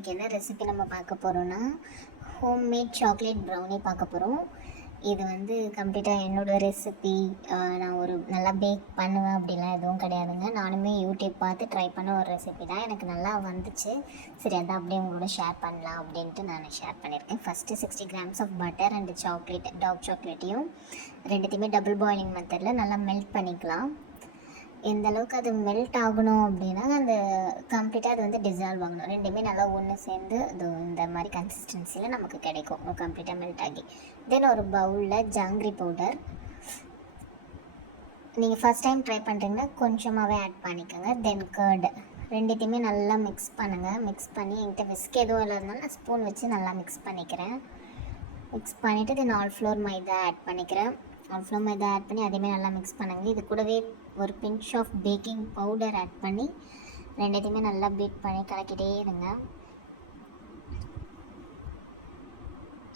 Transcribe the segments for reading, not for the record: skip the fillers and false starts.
இன்றைக்கி என்ன ரெசிபி நம்ம பார்க்க போகிறோன்னா ஹோம்மேட் சாக்லேட் ப்ரௌனி பார்க்க போகிறோம். இது வந்து கம்ப்ளீட்டாக என்னோடய ரெசிபி. நான் ஒரு நல்லா பேக் பண்ணுவேன் அப்படிலாம் எதுவும் கிடையாதுங்க. நானுமே யூடியூப் பார்த்து ட்ரை பண்ண ஒரு ரெசிபி தான். எனக்கு நல்லா வந்துச்சு. சரி அதான் அப்படியே உங்களோட ஷேர் பண்ணலாம் அப்படின்ட்டு நான் ஷேர் பண்ணியிருக்கேன். First 60 grams of butter and chocolate, dark சாக்லேட்டையும் ரெண்டுத்தையுமே டபுள் பாயிலிங் மெத்தடில் நல்லா மெல்ட் பண்ணிக்கலாம். எந்த அளவுக்கு அது மெல்ட் ஆகணும் அப்படின்னா அந்த கம்ப்ளீட்டாக அது வந்து டிசால்வ் ஆகணும். ரெண்டுமே நல்லா ஒன்று சேர்ந்து அது இந்த மாதிரி கன்சிஸ்டன்சியில் நமக்கு கிடைக்கும் கம்ப்ளீட்டாக மெல்ட் ஆகி. தென் ஒரு பவுலில் ஜாங்கிரி பவுடர், நீங்கள் ஃபஸ்ட் டைம் ட்ரை பண்ணுறீங்கன்னா கொஞ்சமாகவே ஆட் பண்ணிக்கோங்க. தென் கர்டு, ரெண்டுத்தையுமே நல்லா மிக்ஸ் பண்ணுங்கள். மிக்ஸ் பண்ணி என்கிட்ட விஸ்க் எதுவும் இல்லாதனால நான் ஸ்பூன் வச்சு நல்லா மிக்ஸ் பண்ணிக்கிறேன். மிக்ஸ் பண்ணிவிட்டு then all flour maida add பண்ணிக்கிறேன். ஆல் ஃப்ளோர் மைதா ஆட் பண்ணி அதேமாதிரி நல்லா மிக்ஸ் பண்ணுங்க. இது கூடவே ஒரு pinch of baking powder add பண்ணி ரெண்டுத்தையுமே நல்லா பீட் பண்ணி கலக்கிட்டே இருங்க.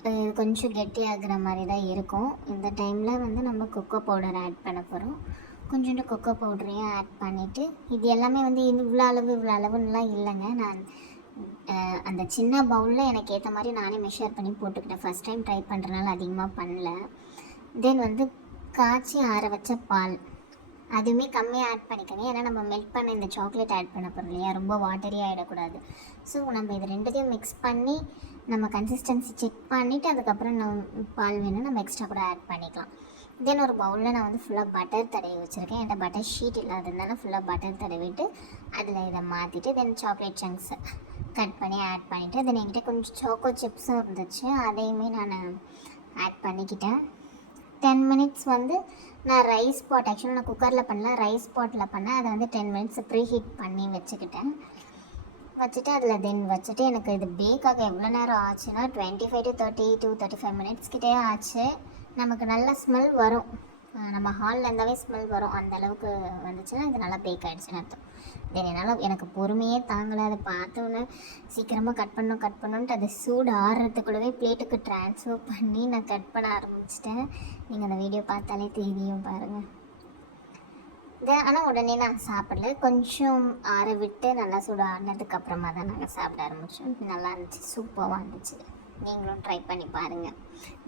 இது கொஞ்சம் கெட்டியாகிற மாதிரி தான் இருக்கும். இந்த டைமில் வந்து நம்ம கொக்கோ பவுடர் ஆட் பண்ண போகிறோம். கொஞ்சோண்டு கொக்கோ பவுடரையும் ஆட் பண்ணிவிட்டு இது எல்லாமே வந்து இவ்வளோ அளவுன்னெலாம் இல்லைங்க. நான் அந்த சின்ன பவுலில் எனக்கு ஏற்ற மாதிரி நானே மெஷர் பண்ணி போட்டுக்கிட்டேன். ஃபஸ்ட் டைம் ட்ரை பண்ணுறதுனால அதிகமாக பண்ணல. தென் வந்து காய்ச்சி ஆற வச்ச பால் அதுவுமே கம்மியாக ஆட் பண்ணிக்கோங்க. ஏன்னா நம்ம மெல்ட் பண்ண இந்த சாக்லேட் ஆட் பண்ண போகிறோம் இல்லையா, ரொம்ப வாட்டரி ஆகிடக்கூடாது. ஸோ நம்ம இது ரெண்டுத்தையும் மிக்ஸ் பண்ணி நம்ம கன்சிஸ்டன்சி செக் பண்ணிவிட்டு அதுக்கப்புறம் நம்ம பால் வேணும் நம்ம எக்ஸ்ட்ரா கூட ஆட் பண்ணிக்கலாம். தென் ஒரு பவுலில் நான் வந்து ஃபுல்லாக பட்டர் தடவி வச்சுருக்கேன். என்கிட்ட பட்டர் ஷீட் இல்லாததுனால ஃபுல்லாக பட்டர் தடவிட்டு அதில் இதை மாற்றிட்டு தென் சாக்லேட் சங்க்ஸ் கட் பண்ணி ஆட் பண்ணிவிட்டு தென் என்கிட்ட கொஞ்சம் சாக்கோ சிப்ஸும் இருந்துச்சு, அதையுமே நான் ஆட் பண்ணிக்கிட்டேன். 10 minutes வந்து நான் ரைஸ் பாட், ஆக்சுவலாக நான் குக்கரில் பண்ணல, ரைஸ் பாட்டில் பண்ணேன். அதை வந்து 10 minutes ப்ரீ ஹீட் பண்ணி வச்சுக்கிட்டேன். வச்சுட்டு அதில் தென் வச்சுட்டு எனக்கு இது பேக்காக எவ்வளோ நேரம் ஆச்சுன்னா 25 to 30 to 35 minutes கிட்டே ஆச்சு. நமக்கு நல்ல ஸ்மெல் வரும், நம்ம ஹாலில் இருந்தாவே ஸ்மெல் வரும். அந்த அளவுக்கு வந்துச்சுன்னா இது நல்லா பேக் ஆகிடுச்சுன்னு அர்த்தம். தென் எனக்கு பொறுமையே தாங்கலை. அதை பார்த்தோன்னே சீக்கிரமாக கட் பண்ணணுன்ட்டு அது சூடு ஆறுறதுக்குள்ளவே பிளேட்டுக்கு ட்ரான்ஸ்ஃபர் பண்ணி நான் கட் பண்ண ஆரம்பிச்சிட்டேன். நீங்கள் அந்த வீடியோ பார்த்தாலே தெரியும் பாருங்கள். ஆனால் உடனே நான் சாப்பிடல, கொஞ்சம் ஆற விட்டு நல்லா சூடு ஆறினதுக்கப்புறமா தான் நாங்கள் சாப்பிட ஆரம்பித்தோம். நல்லா இருந்துச்சு, சூப்பராக இருந்துச்சு. நீங்களும் ட்ரை பண்ணி பாருங்கள்.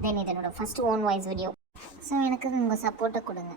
தென் இதனோட first own voice video. So எனக்கு உங்கள் சப்போர்ட்டை கொடுங்க.